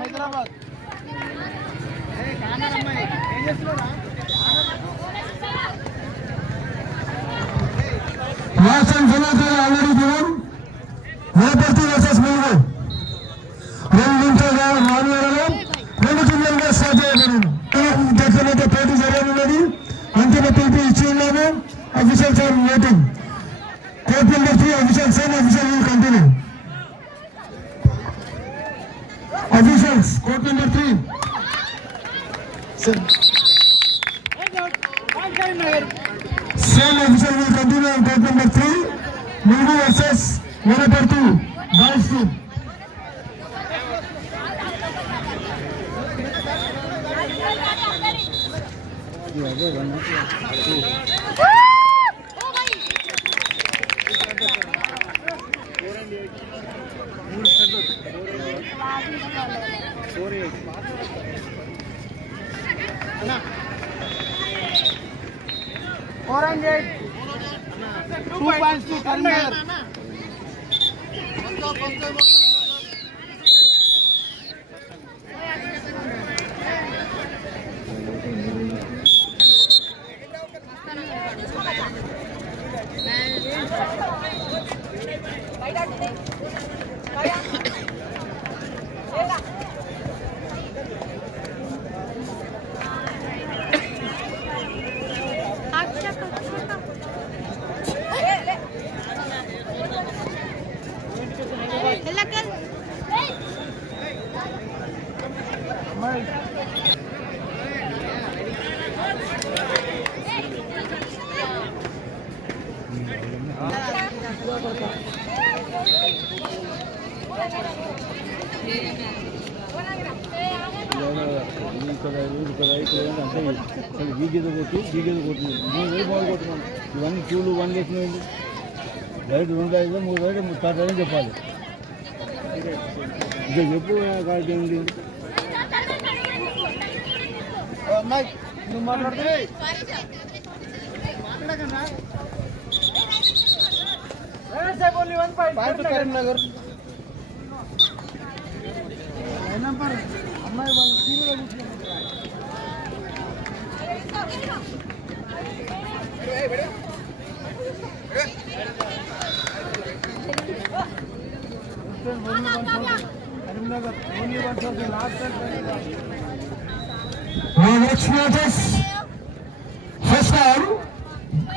Hyderabad Last and final already given. Vaporti versus Mungu. రెండు జిల్లాలుగా start చేయబడింది. Definite పోటీ జరగనున్నది. అంతిమ పిలుపు ఇచ్చి ఉన్నాము. Officials are waiting. Court number 3 official same official will continue. Officials court number 3 same official will continue on court number 3. Mungu versus Vanaparthu boys team. Orange 2 points to Karnataka. ఇవన్నీ క్యూలు 1 చేసినవి right 2 రైలు 3 రైలు 3 రైలు చెప్పాలి. ఇక చెప్పు కాడికి ఏంటి నువ్వు మాట్లాడుతుంది కరీంనగర్ అమ్మాయి వాళ్ళు టీవీలో Karimnagar only once of the last Next matches. First time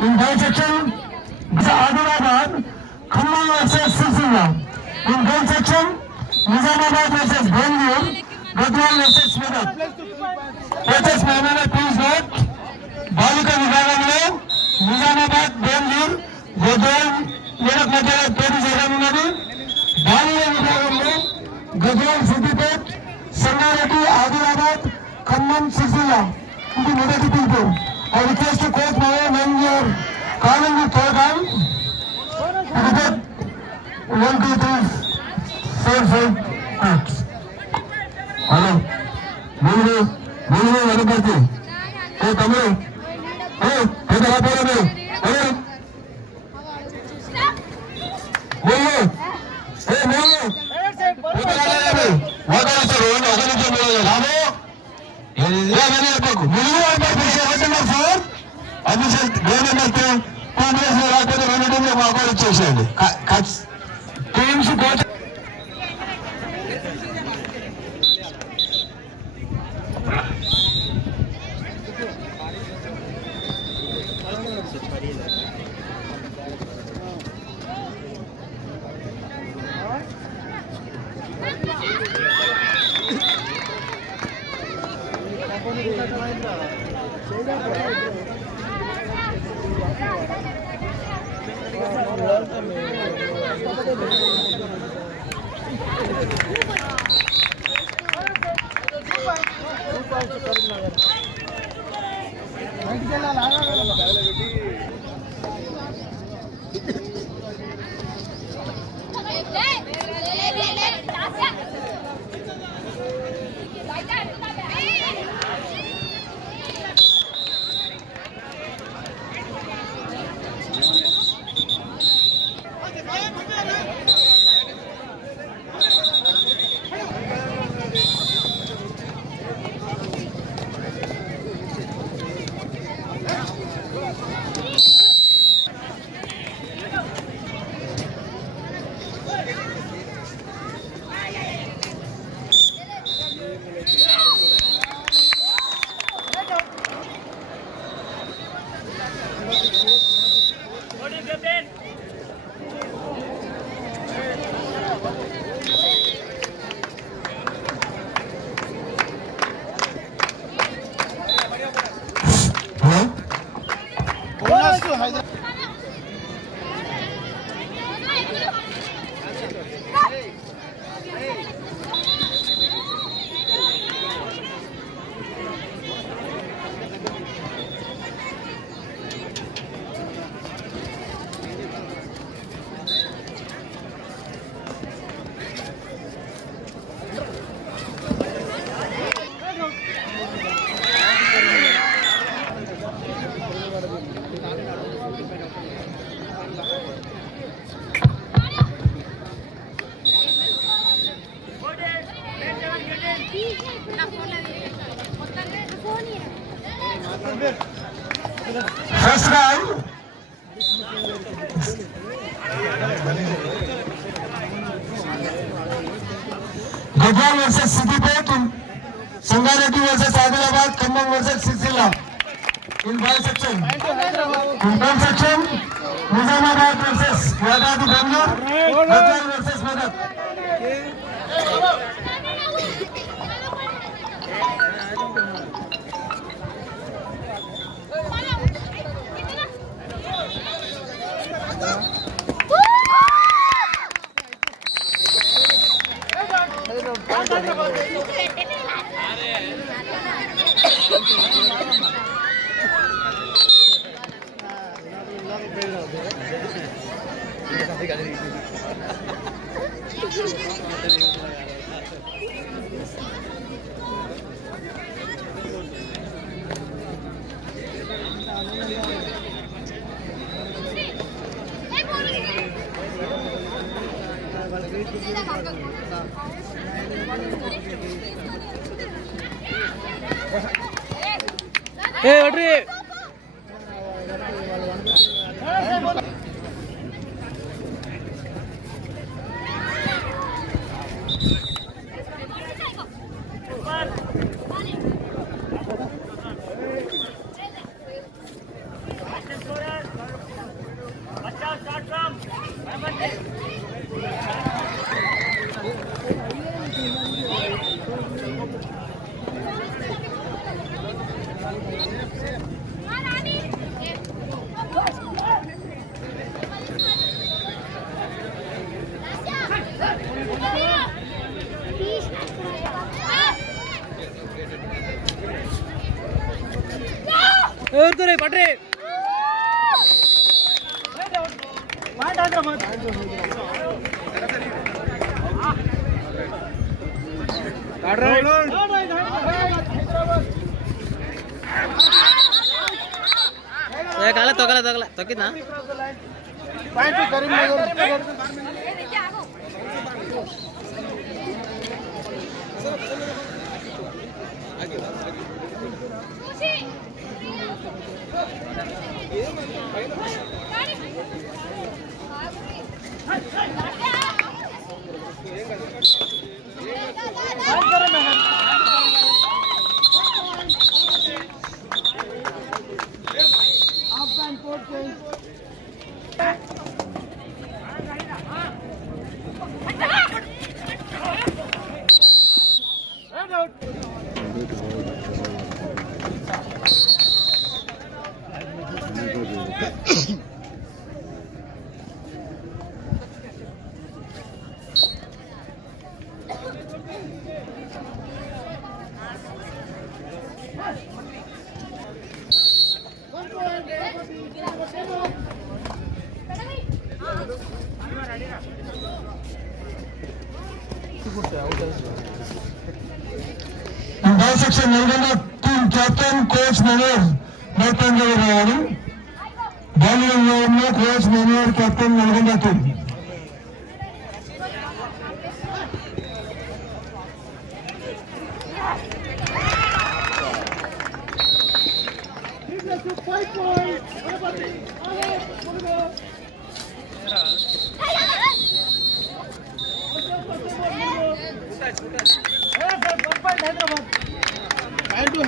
in boys section, Adilabad, Khammam versus Sirsinga. In girls section, Nizamabad versus Bangalore, Gadwal versus Medak. Coaches Maimana, please note. Balika విభాగంలో నిజామాబాద్, బెంగళూరు, గద్వాల్, మెదక్ మధ్యలో పోటీ జరగనున్నది. బాలికల విభాగంలో గద్వాల్, సిద్దిపేట్, ఖమ్మం సిరిసిల్ల ఇది మొదటి పిలుపు. I request to court Maya when you are calling the third time. Repeat 1, 2, 3, 4, 5, 8. Hello మూడు వెనపడుతు తమ్ముడు రాపోలేదు వచ్చేసేయండి teams First round. Gajal versus Siddipet, Sangareddy versus Adilabad, Khammam versus Sirsilla. In boy section. In girl section, Nizamabad versus Yadadri Bangalore, Gajal versus Medak. Hey, Audrey. పట్రే తొక్కలే తొక్కిందా boy section Nalgonda team captain coach Manoj మైదాన్ దగ్గర రావాలి. Bowling లో coach Manoj captain Nalgonda team.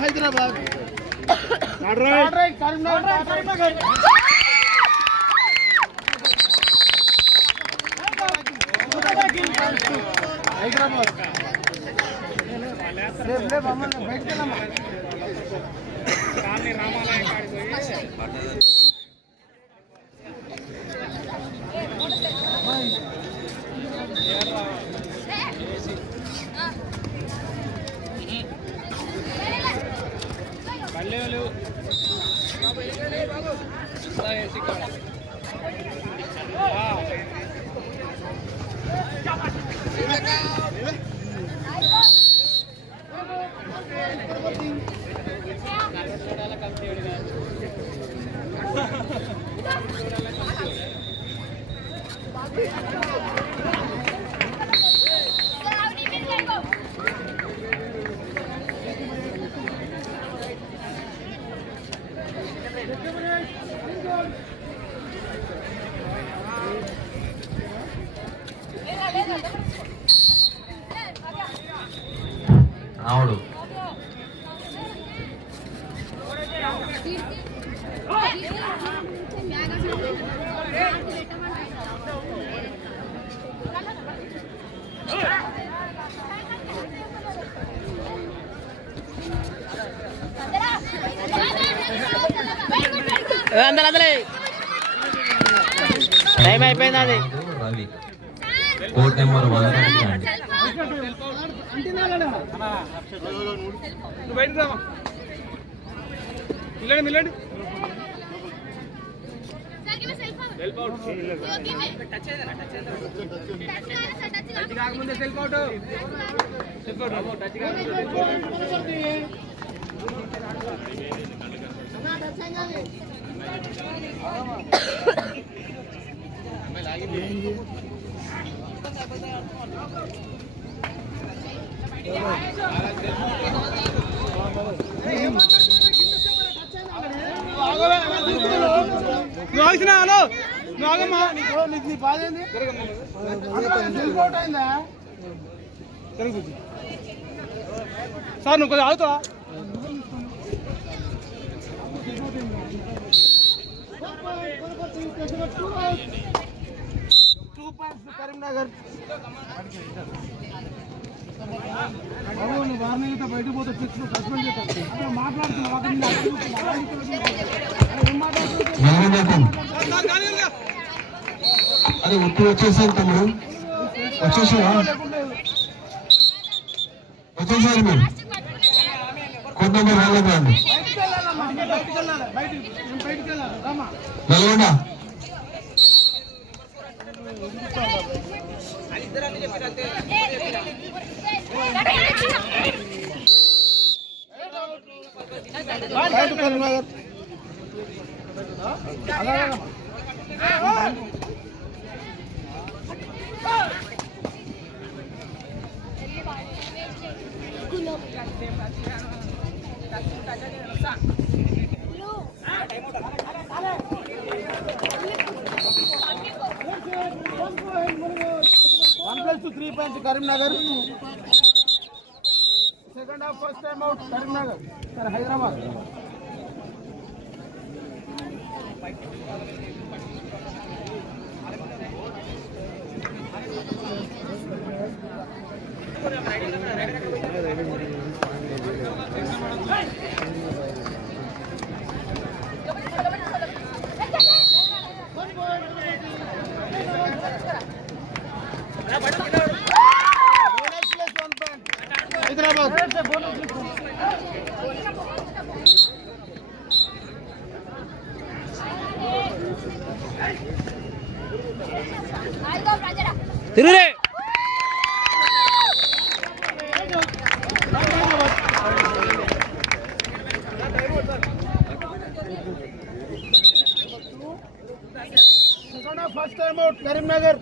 Hyderabad Karimnagar అవును అందలే time అయిపోయింది. అది రవి కోడ్ నెంబర్ 1 మిల్లండి కాకముందే సెల్ఫ్ అవుట్ హలో నువ్వు నీ బాధ ఏంది? అయిందా సార్ నువ్వు కొంచెం ఆగుతావా? కరీంనగర్ నువ్వు వార్నింగ్ బయటకు పోతే ఫిక్స్ సస్పెండ్ చేస్తాను మాట్లాడుతున్నావు. అదే ఇప్పుడు వచ్చేసారు తమ్ముడు, వచ్చేసారా? వచ్చేసారు మీరు కోడ్ నెంబర్ 1 రండి. Nalgonda +3 points Karimnagar. Second half first time out Karimnagar. Sir Hyderabad. తిరురే Second half first time out Karimnagar.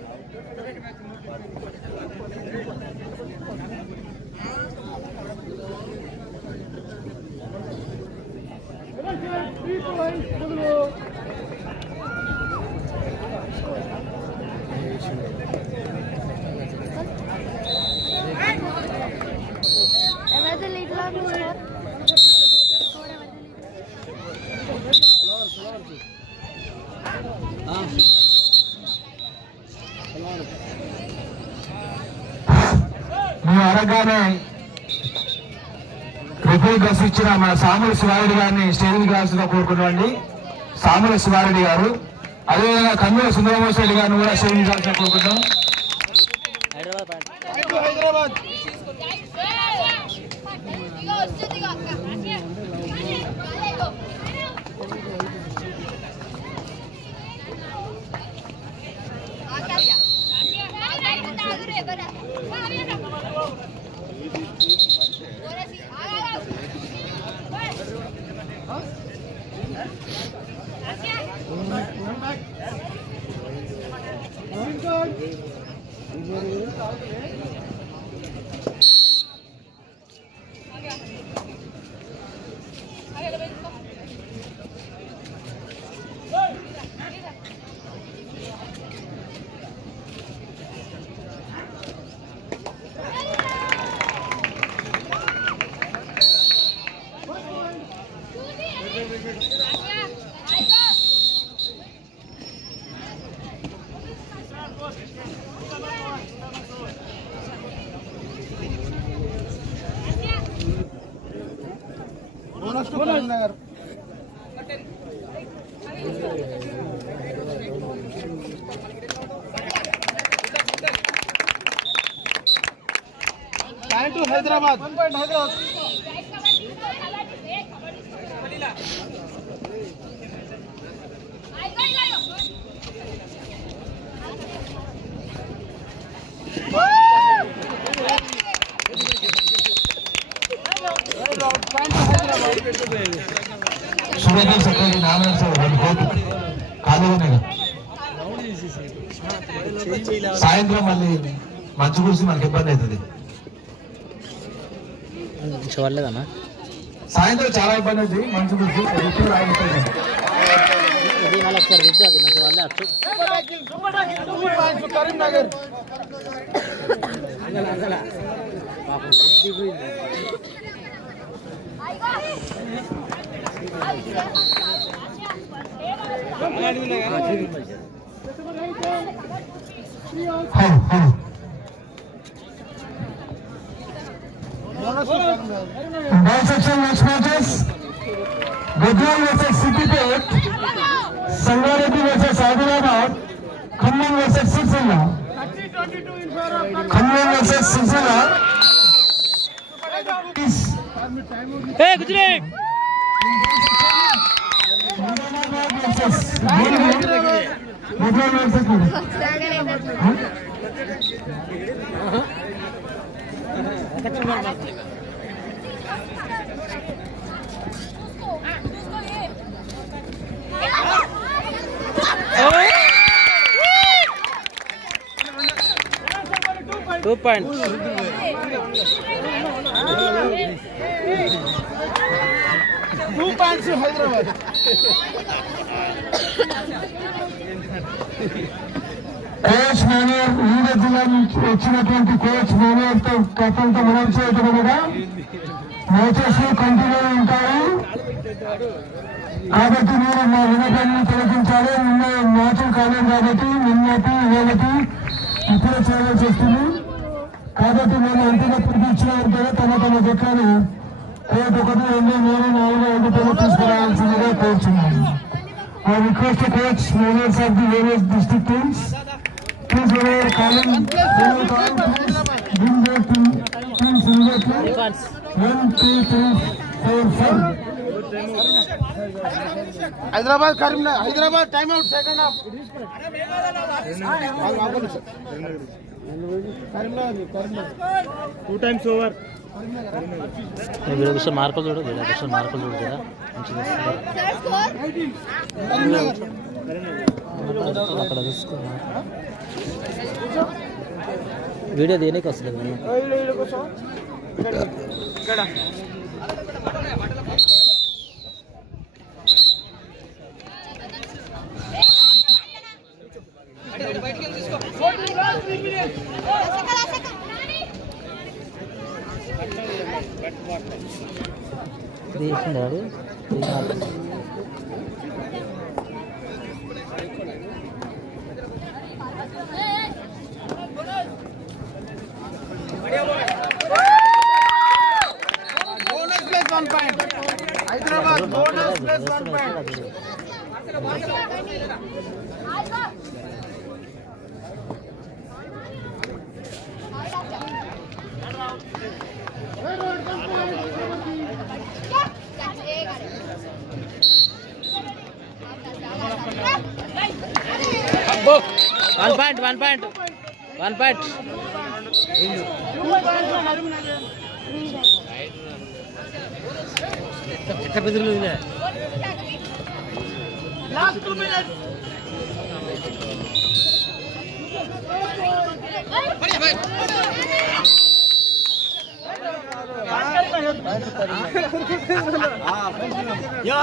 మేము అడగగానే రిపోర్ట్ డ్రెస్ ఇచ్చిన మన సాముల శివారెడ్డి గారిని స్టేజ్ కావాల్సిందిగా కోరుకున్నామండి. సాముల శివారెడ్డి గారు, అదేవిధంగా కన్నూరు సుందరమోహన్ రెడ్డి గారిని కూడా స్టేజ్ కావాల్సిందిగా కోరుకుంటాం. Hyderabad bonus to Karimnagar. Time to Hyderabad. 1 point Hyderabad. Surendra secretary nominate sir 1 court ఖాళీ ఉన్నాయి. సాయంత్రం మళ్ళీ మంచు కురిసి మనకి ఇబ్బంది అవుతుంది. చూడలేదమ్మా, సాయంత్రం చాలా ఇబ్బంది అవుతుంది. మంచు కురిసి Karimnagar. Bisection match matches. Gujral versus Siddipet, Sangareddy versus Hyderabad, Khammam versus Sircilla. Khammam versus Sircilla. Gujarat Nizamabad versus Hyderabad versus two point Hyderabad. Coach manager వివిధ జిల్లా నుంచి వచ్చినటువంటి కోచ్ మేనేజర్తో కథంతో మనం చేయటం కూడా మ్యాచెస్ కంటిన్యూ ఉంటాయి. కాబట్టి మీరు మా వినపాన్ని తొలగించాలి. నిన్న మ్యాచ్లు కాలేదు కాబట్టి నిన్నటి వేళకి ఇప్పుడే చేయాల్సి వస్తుంది. కాబట్టి మేము అంతిమ పిలిపి ఇచ్చిన వెంటనే తమ జట్లను కోర్టు 1, 2, 3, 4, 5 పేర్లు తీసుకురావాల్సిందిగా కోరుచున్నాను. I request the coach managers of the various district teams. Please whenever calling, bring their teams immediately. 1, 2, 3, 4, 5. Hyderabad Karimnagar. Hyderabad time out second half. Karimnagar 2 times over. మార్కులు చూడు కదా అక్కడ చూసుకున్నా వీడియో దేనికి వస్తుంది తీసిండాడు bonus plus 1 point. Hyderabad bonus plus 1 point. One point last 2 minutes.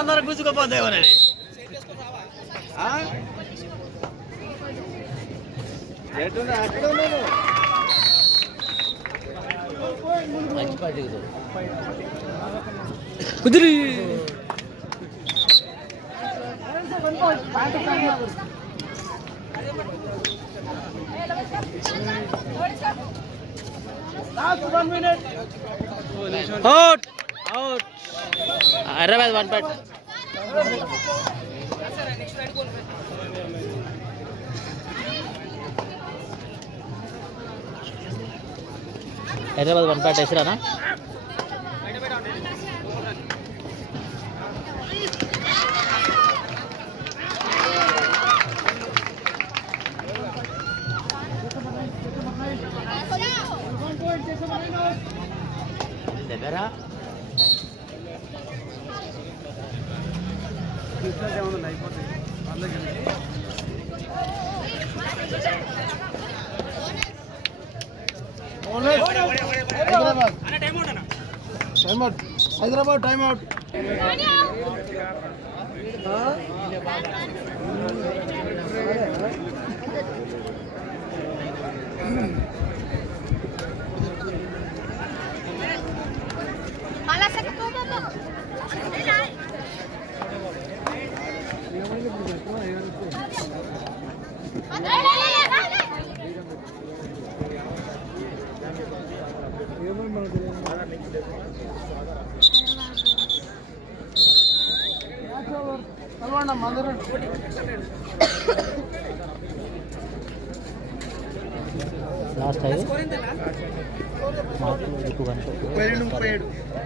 అందరూ కూర్చుకోపోతే ఎవరని కుదిరి last 1 minute. Out Hyderabad 1 point. Hyderabad 1 point వేసిరానా దగ్గర హైదరాబాద్ టైమ్ అవుట్. లాస్ట్ అయ్యి మార్కులు ఎక్కువ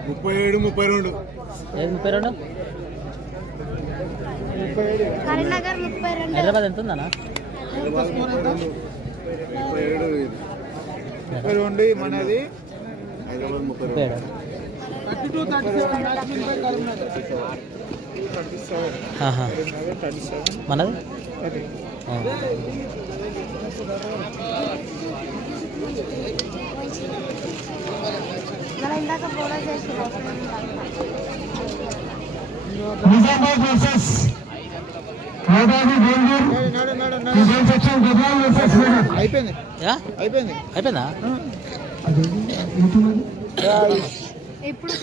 37 32. 32 కరీంనగర్ 32 హైదరాబాద్ ఎంత ఉందన్నా? 32 మనది 37. 32 37 మ్యాచ్ విన్ బై కరీంనగర్ 37 ఆహా. కరీంనగర్ 37 మనది ఆ. మనం ఇందాక ఫోటో చేసినాం Nizamabad versus Hyderabad Bengaluru defence section Gadwal versus అయిపోయింది యా? అయిపోయింది అయిపోయిందా? అది ఇప్పుడు